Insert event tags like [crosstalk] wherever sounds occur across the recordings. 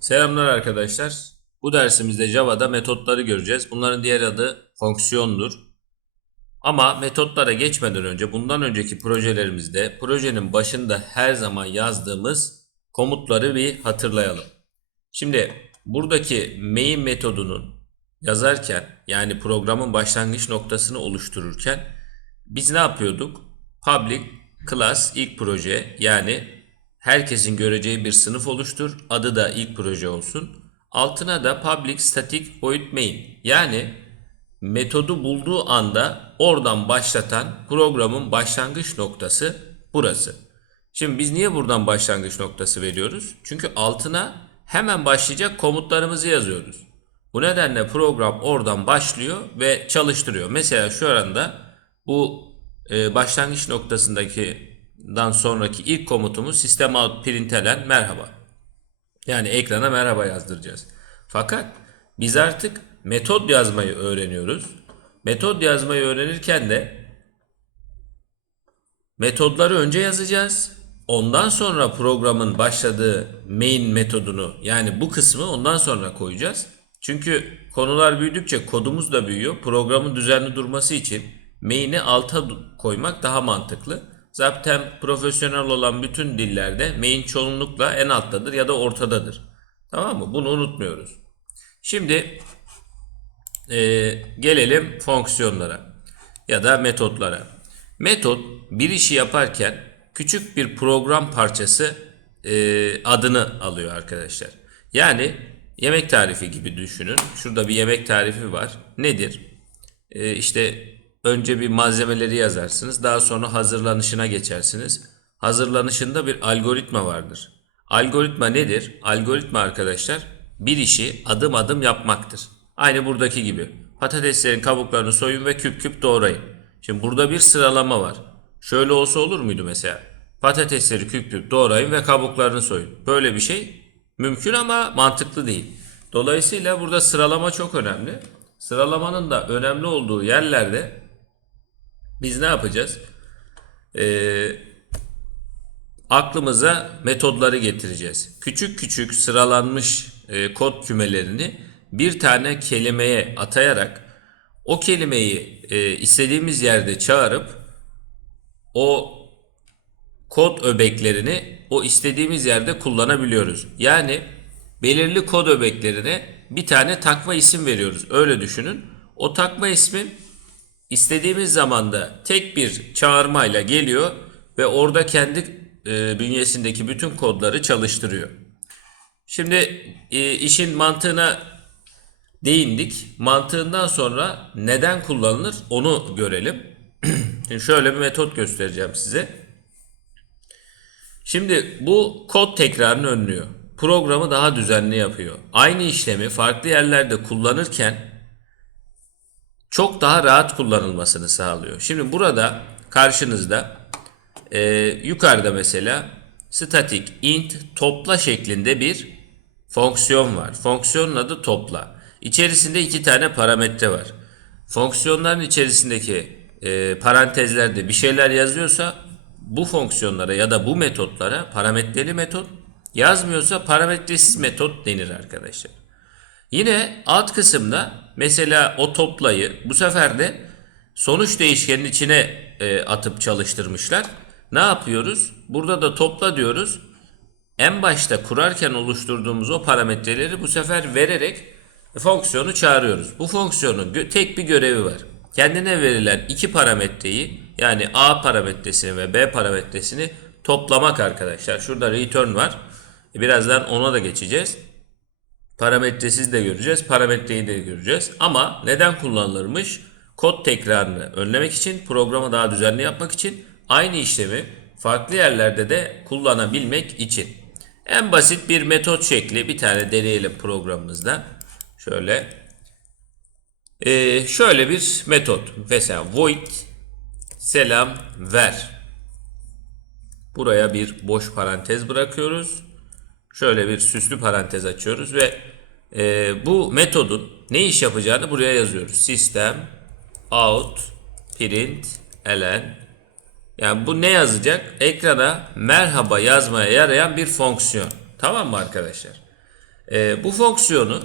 Selamlar arkadaşlar. Bu dersimizde Java'da metotları göreceğiz. Bunların diğer adı fonksiyondur. Ama metotlara geçmeden önce bundan önceki projelerimizde projenin başında her zaman yazdığımız komutları bir hatırlayalım. Şimdi buradaki main metodunun yazarken yani programın başlangıç noktasını oluştururken biz ne yapıyorduk? Public class ilk proje yani herkesin göreceği bir sınıf oluştur. Adı da ilk proje olsun. Altına da public static void main yani metodu bulduğu anda oradan başlatan programın başlangıç noktası burası. Şimdi biz niye buradan başlangıç noktası veriyoruz? Çünkü altına hemen başlayacak komutlarımızı yazıyoruz. Bu nedenle program oradan başlıyor ve çalıştırıyor. Mesela şu anda bu e, başlangıç noktasındaki dan sonraki ilk komutumuz sistem out println merhaba. Yani ekrana merhaba yazdıracağız. Fakat biz artık metot yazmayı öğreniyoruz. Metot yazmayı öğrenirken de metodları önce yazacağız. Ondan sonra programın başladığı main metodunu yani bu kısmı ondan sonra koyacağız. Çünkü konular büyüdükçe kodumuz da büyüyor. Programın düzenli durması için main'i alta koymak daha mantıklı. Zaten profesyonel olan bütün dillerde main çoğunlukla en alttadır ya da ortadadır. Tamam mı? Bunu unutmuyoruz. Şimdi eee, gelelim fonksiyonlara ya da metotlara. Metot bir işi yaparken küçük bir program parçası eee, adını alıyor arkadaşlar. Yani yemek tarifi gibi düşünün. Şurada bir yemek tarifi var. Nedir? Eee işte önce bir malzemeleri yazarsınız. Daha sonra hazırlanışına geçersiniz. Hazırlanışında bir algoritma vardır. Algoritma nedir? Algoritma arkadaşlar bir işi adım adım yapmaktır. Aynı buradaki gibi. Patateslerin kabuklarını soyun ve küp küp doğrayın. Şimdi burada bir sıralama var. Şöyle olsa olur muydu mesela? Patatesleri küp küp doğrayın ve kabuklarını soyun. Böyle bir şey mümkün ama mantıklı değil. Dolayısıyla burada sıralama çok önemli. Sıralamanın da önemli olduğu yerlerde biz ne yapacağız? Ee, aklımıza metodları getireceğiz. Küçük küçük sıralanmış e, kod kümelerini bir tane kelimeye atayarak o kelimeyi e, istediğimiz yerde çağırıp o kod öbeklerini o istediğimiz yerde kullanabiliyoruz. Yani belirli kod öbeklerine bir tane takma isim veriyoruz. Öyle düşünün. O takma ismin istediğimiz zamanda tek bir çağırmayla geliyor ve orada kendi e, bünyesindeki bütün kodları çalıştırıyor. Şimdi e, işin mantığına değindik. Mantığından sonra neden kullanılır onu görelim. [clears throat] Şimdi şöyle bir metot göstereceğim size. Şimdi bu kod tekrarını önlüyor. Programı daha düzenli yapıyor. Aynı işlemi farklı yerlerde kullanırken çok daha rahat kullanılmasını sağlıyor. Şimdi burada karşınızda e, yukarıda mesela static int topla şeklinde bir fonksiyon var. Fonksiyonun adı topla. İçerisinde iki tane parametre var. Fonksiyonların içerisindeki e, parantezlerde bir şeyler yazıyorsa bu fonksiyonlara ya da bu metotlara parametreli metot yazmıyorsa parametresiz metot denir arkadaşlar. Yine alt kısımda mesela o toplayı bu sefer de sonuç değişkenin içine e, atıp çalıştırmışlar. Ne yapıyoruz? Burada da topla diyoruz. En başta kurarken oluşturduğumuz o parametreleri bu sefer vererek fonksiyonu çağırıyoruz. Bu fonksiyonun tek bir görevi var. Kendine verilen iki parametreyi yani A parametresini ve B parametresini toplamak arkadaşlar. Şurada return var. Birazdan ona da geçeceğiz. Parametresiz de göreceğiz, parametreyi de göreceğiz. Ama neden kullanılırmış? Kod tekrarını önlemek için, programı daha düzenli yapmak için, aynı işlemi farklı yerlerde de kullanabilmek için. En basit bir metot şekli bir tane deneyelim programımızda. Şöyle Ee, şöyle bir metot. Mesela void selam ver. Buraya bir boş parantez bırakıyoruz. Şöyle bir süslü parantez açıyoruz ve e, bu metodun ne iş yapacağını buraya yazıyoruz. System out print elen yani bu ne yazacak? Ekrana merhaba yazmaya yarayan bir fonksiyon. Tamam mı arkadaşlar? Ee, bu fonksiyonu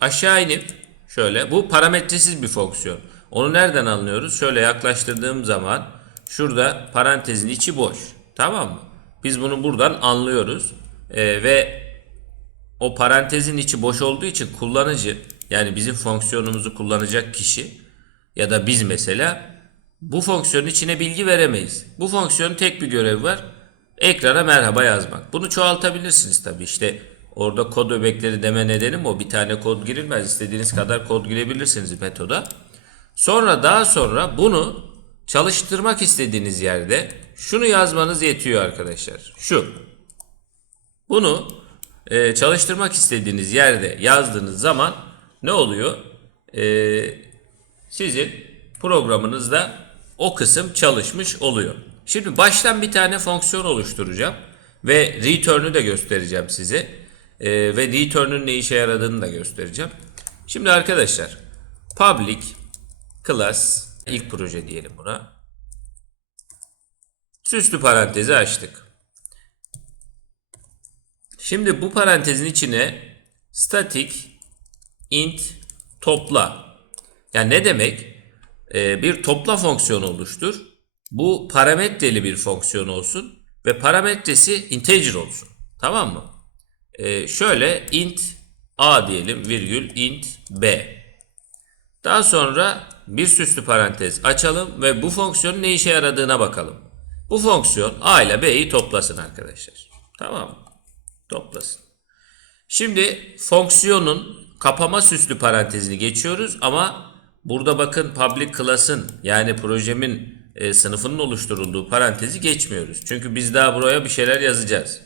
aşağı inip şöyle bu parametresiz bir fonksiyon. Onu nereden anlıyoruz? Şöyle yaklaştırdığım zaman şurada parantezin içi boş. Tamam mı? Biz bunu buradan anlıyoruz. Ee, ve o parantezin içi boş olduğu için kullanıcı yani bizim fonksiyonumuzu kullanacak kişi ya da biz mesela bu fonksiyonun içine bilgi veremeyiz. Bu fonksiyonun tek bir görevi var. Ekrana merhaba yazmak. Bunu çoğaltabilirsiniz tabii işte orada kod öbekleri deme nedenim o bir tane kod girilmez. İstediğiniz kadar kod girebilirsiniz metoda. Sonra daha sonra bunu çalıştırmak istediğiniz yerde şunu yazmanız yetiyor arkadaşlar. Şu. Bunu e, çalıştırmak istediğiniz yerde yazdığınız zaman ne oluyor? E, sizin programınızda o kısım çalışmış oluyor. Şimdi baştan bir tane fonksiyon oluşturacağım ve return'ü de göstereceğim size. E, ve return'ün ne işe yaradığını da göstereceğim. Şimdi arkadaşlar public class ilk proje diyelim buna. Süslü parantezi açtık. Şimdi bu parantezin içine static int topla. Yani ne demek? Ee, bir topla fonksiyonu oluştur. Bu parametreli bir fonksiyon olsun ve parametresi integer olsun. Tamam mı? Ee, şöyle int a diyelim virgül int b. Daha sonra bir süslü parantez açalım ve bu fonksiyonun ne işe yaradığına bakalım. Bu fonksiyon a ile b'yi toplasın arkadaşlar. Tamam mı? Toplasın. Şimdi fonksiyonun kapama süslü parantezini geçiyoruz ama burada bakın public class'ın yani projemin e, sınıfının oluşturulduğu parantezi geçmiyoruz. Çünkü biz daha buraya bir şeyler yazacağız.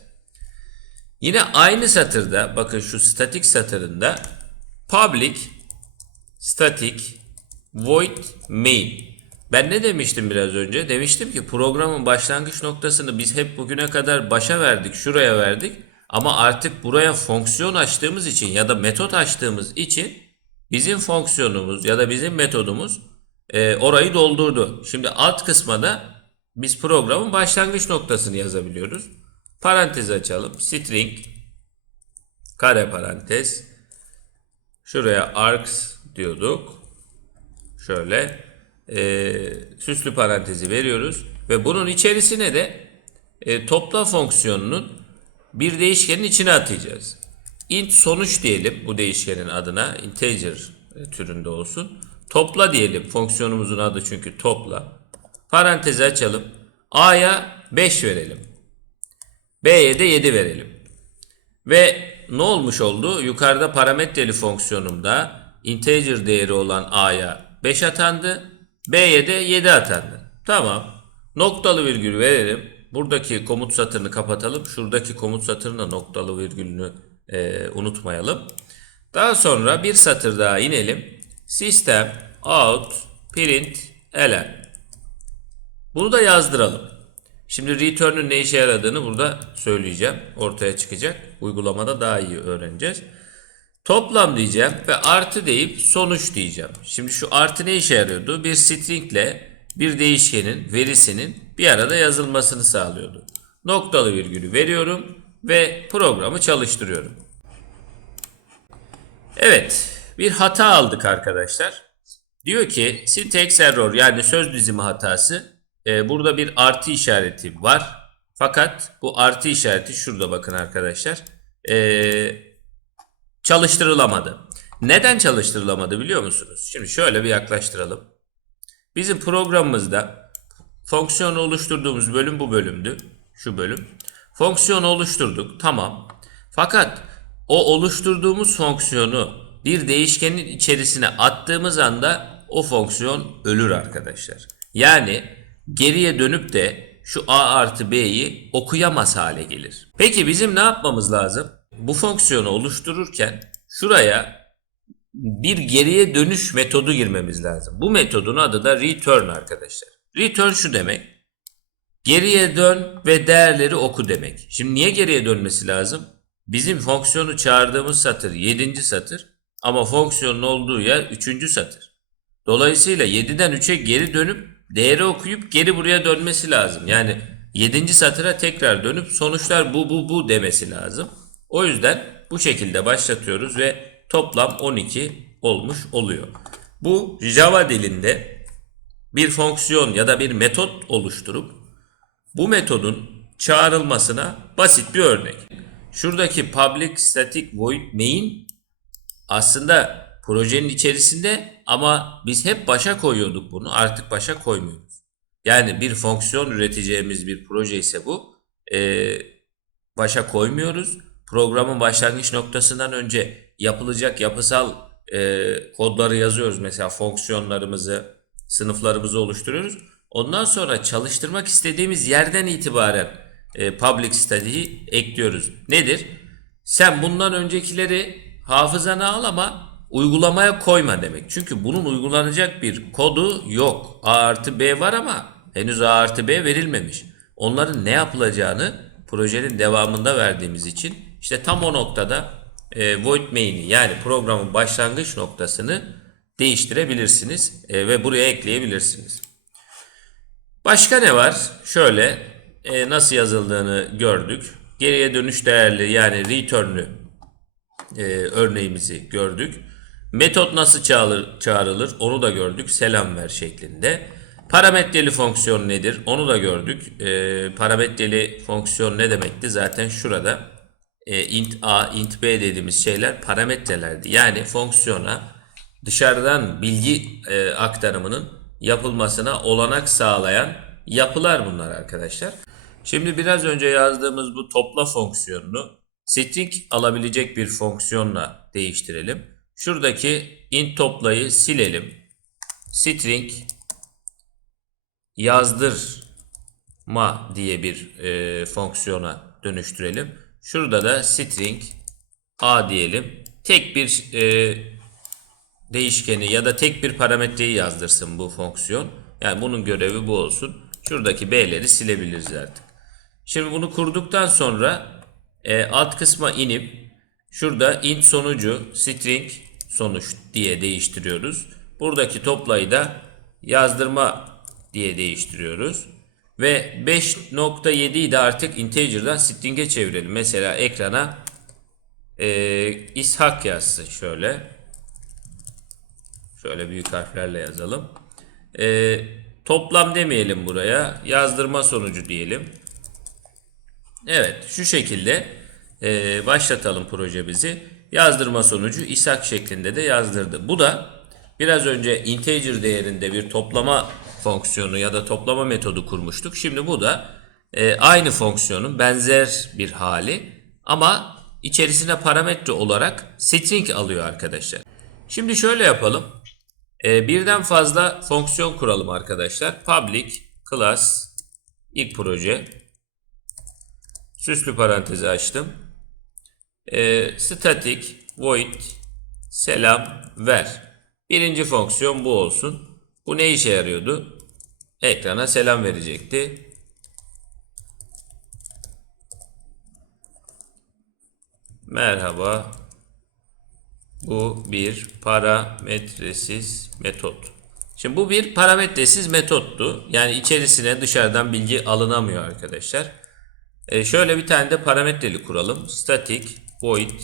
Yine aynı satırda bakın şu static satırında public static void main. Ben ne demiştim biraz önce? Demiştim ki programın başlangıç noktasını biz hep bugüne kadar başa verdik, şuraya verdik. Ama artık buraya fonksiyon açtığımız için ya da metot açtığımız için bizim fonksiyonumuz ya da bizim metodumuz e, orayı doldurdu. Şimdi alt kısma da biz programın başlangıç noktasını yazabiliyoruz. Parantez açalım. String kare parantez şuraya args diyorduk. Şöyle e, süslü parantezi veriyoruz ve bunun içerisine de e, topla fonksiyonunun bir değişkenin içine atacağız. int sonuç diyelim bu değişkenin adına integer e, türünde olsun. Topla diyelim fonksiyonumuzun adı çünkü topla. Parantezi açalım. A'ya 5 verelim. B'ye de 7 verelim. Ve ne olmuş oldu? Yukarıda parametreli fonksiyonumda integer değeri olan A'ya 5 atandı. B'ye de 7 atandı. Tamam. Noktalı virgül verelim. Buradaki komut satırını kapatalım. Şuradaki komut satırında noktalı virgülünü e, unutmayalım. Daha sonra bir satır daha inelim. System out print elen. Bunu da yazdıralım. Şimdi return'ün ne işe yaradığını burada söyleyeceğim. Ortaya çıkacak. Uygulamada daha iyi öğreneceğiz. Toplam diyeceğim ve artı deyip sonuç diyeceğim. Şimdi şu artı ne işe yarıyordu? Bir stringle bir değişkenin verisinin bir arada yazılmasını sağlıyordu. Noktalı virgülü veriyorum ve programı çalıştırıyorum. Evet, bir hata aldık arkadaşlar. Diyor ki syntax error yani söz dizimi hatası. Ee, burada bir artı işareti var. Fakat bu artı işareti şurada bakın arkadaşlar. Ee, çalıştırılamadı. Neden çalıştırılamadı biliyor musunuz? Şimdi şöyle bir yaklaştıralım. Bizim programımızda fonksiyon oluşturduğumuz bölüm bu bölümdü. Şu bölüm. Fonksiyonu oluşturduk. Tamam. Fakat o oluşturduğumuz fonksiyonu bir değişkenin içerisine attığımız anda o fonksiyon ölür arkadaşlar. Yani geriye dönüp de şu a artı b'yi okuyamaz hale gelir. Peki bizim ne yapmamız lazım? Bu fonksiyonu oluştururken şuraya bir geriye dönüş metodu girmemiz lazım. Bu metodun adı da return arkadaşlar. Return şu demek. Geriye dön ve değerleri oku demek. Şimdi niye geriye dönmesi lazım? Bizim fonksiyonu çağırdığımız satır 7. satır ama fonksiyonun olduğu yer 3. satır. Dolayısıyla 7'den 3'e geri dönüp değeri okuyup geri buraya dönmesi lazım. Yani 7. satıra tekrar dönüp sonuçlar bu bu bu demesi lazım. O yüzden Bu şekilde başlatıyoruz ve toplam 12 olmuş oluyor. Bu Java dilinde bir fonksiyon ya da bir metot oluşturup bu metodun çağrılmasına basit bir örnek. Şuradaki public static void main aslında projenin içerisinde ama biz hep başa koyuyorduk bunu. Artık başa koymuyoruz. Yani bir fonksiyon üreteceğimiz bir proje ise bu. Ee, başa koymuyoruz. Programın başlangıç noktasından önce yapılacak yapısal e, kodları yazıyoruz. Mesela fonksiyonlarımızı, sınıflarımızı oluşturuyoruz. Ondan sonra çalıştırmak istediğimiz yerden itibaren e, public static'i ekliyoruz. Nedir? Sen bundan öncekileri hafızana al ama uygulamaya koyma demek. Çünkü bunun uygulanacak bir kodu yok. A artı B var ama henüz A artı B verilmemiş. Onların ne yapılacağını projenin devamında verdiğimiz için işte tam o noktada e, void main'i yani programın başlangıç noktasını değiştirebilirsiniz e, ve buraya ekleyebilirsiniz. Başka ne var? Şöyle e, nasıl yazıldığını gördük. Geriye dönüş değerli yani return'lü e, örneğimizi gördük. Metot nasıl çağrılır, çağrılır onu da gördük. Selam ver şeklinde. Parametreli fonksiyon nedir? Onu da gördük. E, parametreli fonksiyon ne demekti? Zaten şurada e, int a, int b dediğimiz şeyler parametrelerdi. Yani fonksiyona dışarıdan bilgi e, aktarımının yapılmasına olanak sağlayan yapılar bunlar arkadaşlar. Şimdi biraz önce yazdığımız bu topla fonksiyonunu string alabilecek bir fonksiyonla değiştirelim. Şuradaki int toplayı silelim. String yazdırma diye bir e, fonksiyona dönüştürelim. Şurada da string a diyelim. Tek bir e, değişkeni ya da tek bir parametreyi yazdırsın bu fonksiyon. Yani bunun görevi bu olsun. Şuradaki b'leri silebiliriz artık. Şimdi bunu kurduktan sonra e, alt kısma inip şurada int sonucu string sonuç diye değiştiriyoruz. Buradaki toplayı da yazdırma diye değiştiriyoruz. Ve 5.7'yi de artık integer'dan string'e çevirelim. Mesela ekrana e, İshak yazsın şöyle. Şöyle büyük harflerle yazalım. E, toplam demeyelim buraya. Yazdırma sonucu diyelim. Evet şu şekilde e, başlatalım projemizi. Yazdırma sonucu İshak şeklinde de yazdırdı. Bu da biraz önce integer değerinde bir toplama fonksiyonu ya da toplama metodu kurmuştuk. Şimdi bu da e, aynı fonksiyonun benzer bir hali ama içerisine parametre olarak string alıyor arkadaşlar. Şimdi şöyle yapalım. E, birden fazla fonksiyon kuralım arkadaşlar. Public class ilk proje süslü parantezi açtım. E, static void selam ver. Birinci fonksiyon bu olsun. Bu ne işe yarıyordu? Ekrana selam verecekti. Merhaba. Bu bir parametresiz metot. Şimdi bu bir parametresiz metottu. Yani içerisine dışarıdan bilgi alınamıyor arkadaşlar. Ee, şöyle bir tane de parametreli kuralım. Static void.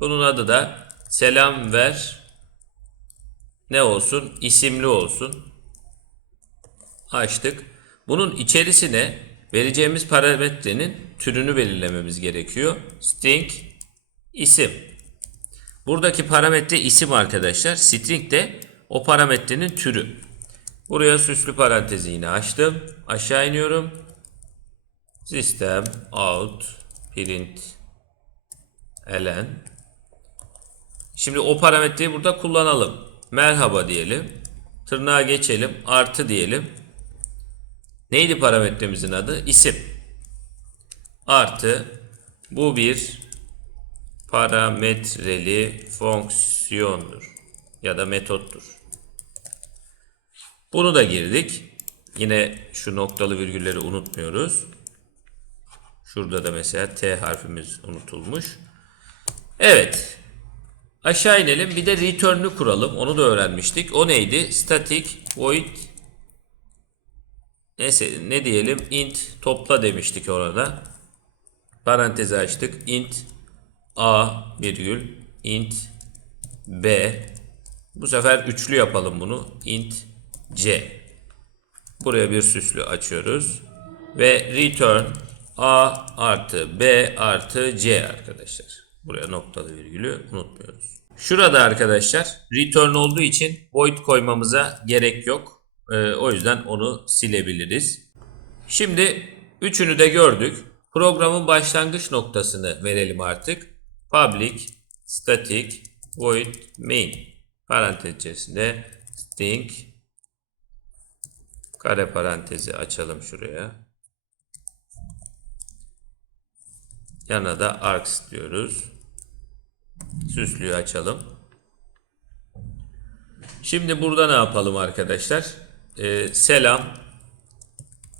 Bunun adı da selam ver ne olsun? İsimli olsun. Açtık. Bunun içerisine vereceğimiz parametrenin türünü belirlememiz gerekiyor. String isim. Buradaki parametre isim arkadaşlar. String de o parametrenin türü. Buraya süslü parantezi yine açtım. Aşağı iniyorum. System out print elen. Şimdi o parametreyi burada kullanalım. Merhaba diyelim. Tırnağa geçelim. Artı diyelim. Neydi parametremizin adı? İsim. Artı bu bir parametreli fonksiyondur. Ya da metottur. Bunu da girdik. Yine şu noktalı virgülleri unutmuyoruz. Şurada da mesela T harfimiz unutulmuş. Evet. Aşağı inelim. Bir de return'ü kuralım. Onu da öğrenmiştik. O neydi? Static void Neyse ne diyelim? int topla demiştik orada. Parantezi açtık. int a virgül int b bu sefer üçlü yapalım bunu. int c. Buraya bir süslü açıyoruz. Ve return a artı b artı c arkadaşlar. Buraya noktalı virgülü unutmuyoruz. Şurada arkadaşlar return olduğu için void koymamıza gerek yok. Ee, o yüzden onu silebiliriz. Şimdi üçünü de gördük. Programın başlangıç noktasını verelim artık. Public static void main parantez içerisinde string kare parantezi açalım şuraya. Yana da args diyoruz. Süslüyü açalım. Şimdi burada ne yapalım arkadaşlar? Ee, selam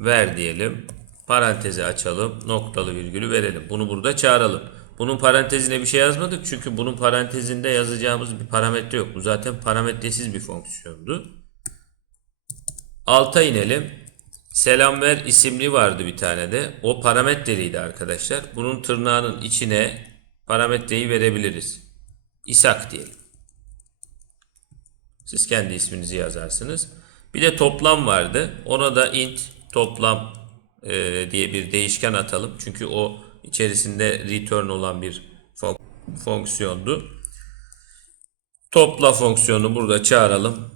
ver diyelim. Parantezi açalım. Noktalı virgülü verelim. Bunu burada çağıralım. Bunun parantezine bir şey yazmadık. Çünkü bunun parantezinde yazacağımız bir parametre yok. Bu zaten parametresiz bir fonksiyondu. Alta inelim. Selam ver isimli vardı bir tane de. O parametreliydi arkadaşlar. Bunun tırnağının içine parametreyi verebiliriz. İshak diyelim. Siz kendi isminizi yazarsınız. Bir de toplam vardı. Ona da int toplam e, diye bir değişken atalım. Çünkü o içerisinde return olan bir fon- fonksiyondu. Topla fonksiyonu burada çağıralım.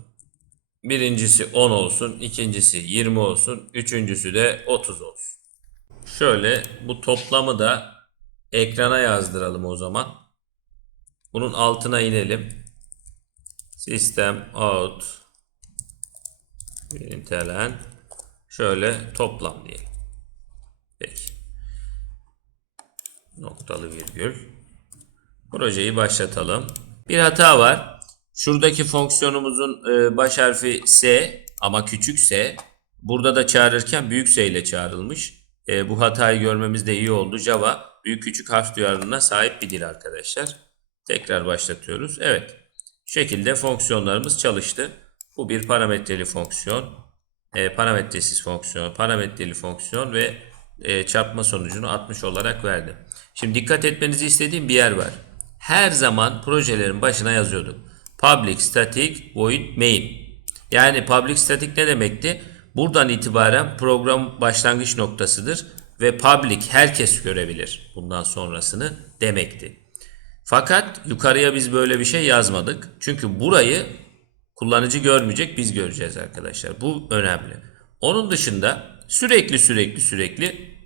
Birincisi 10 olsun, ikincisi 20 olsun, üçüncüsü de 30 olsun. Şöyle bu toplamı da ekrana yazdıralım o zaman. Bunun altına inelim. System out println şöyle toplam diyelim. Peki. Noktalı virgül. Projeyi başlatalım. Bir hata var. Şuradaki fonksiyonumuzun e, baş harfi S ama küçük S. Burada da çağırırken büyük S ile çağrılmış. E, bu hatayı görmemiz de iyi oldu. Java büyük küçük harf duyarlılığına sahip bir dil arkadaşlar. Tekrar başlatıyoruz. Evet. Şekilde fonksiyonlarımız çalıştı. Bu bir parametreli fonksiyon. E, parametresiz fonksiyon, parametreli fonksiyon ve e, çarpma sonucunu 60 olarak verdi. Şimdi dikkat etmenizi istediğim bir yer var. Her zaman projelerin başına yazıyorduk. Public static void main. Yani public static ne demekti? Buradan itibaren program başlangıç noktasıdır ve public herkes görebilir bundan sonrasını demekti. Fakat yukarıya biz böyle bir şey yazmadık. Çünkü burayı kullanıcı görmeyecek biz göreceğiz arkadaşlar. Bu önemli. Onun dışında sürekli sürekli sürekli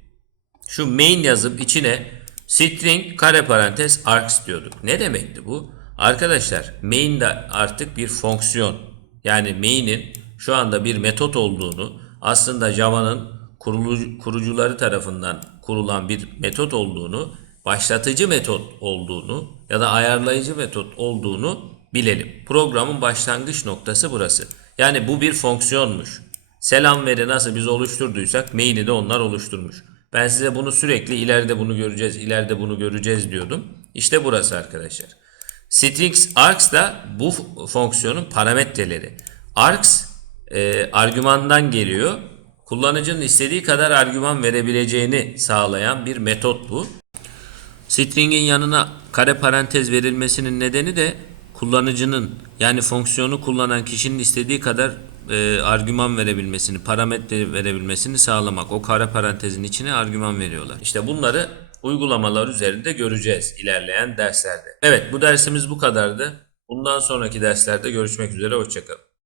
şu main yazıp içine string kare parantez args diyorduk. Ne demekti bu? Arkadaşlar main de artık bir fonksiyon. Yani main'in şu anda bir metot olduğunu aslında Java'nın kurucuları tarafından kurulan bir metot olduğunu, başlatıcı metot olduğunu ya da ayarlayıcı metot olduğunu bilelim. Programın başlangıç noktası burası. Yani bu bir fonksiyonmuş. Selam veri nasıl biz oluşturduysak main'i de onlar oluşturmuş. Ben size bunu sürekli ileride bunu göreceğiz, ileride bunu göreceğiz diyordum. İşte burası arkadaşlar. Strings args da bu fonksiyonun parametreleri. Args e, argümandan geliyor. Kullanıcının istediği kadar argüman verebileceğini sağlayan bir metot bu. String'in yanına kare parantez verilmesinin nedeni de kullanıcının yani fonksiyonu kullanan kişinin istediği kadar e, argüman verebilmesini, parametre verebilmesini sağlamak. O kare parantezin içine argüman veriyorlar. İşte bunları uygulamalar üzerinde göreceğiz ilerleyen derslerde. Evet bu dersimiz bu kadardı. Bundan sonraki derslerde görüşmek üzere. Hoşçakalın.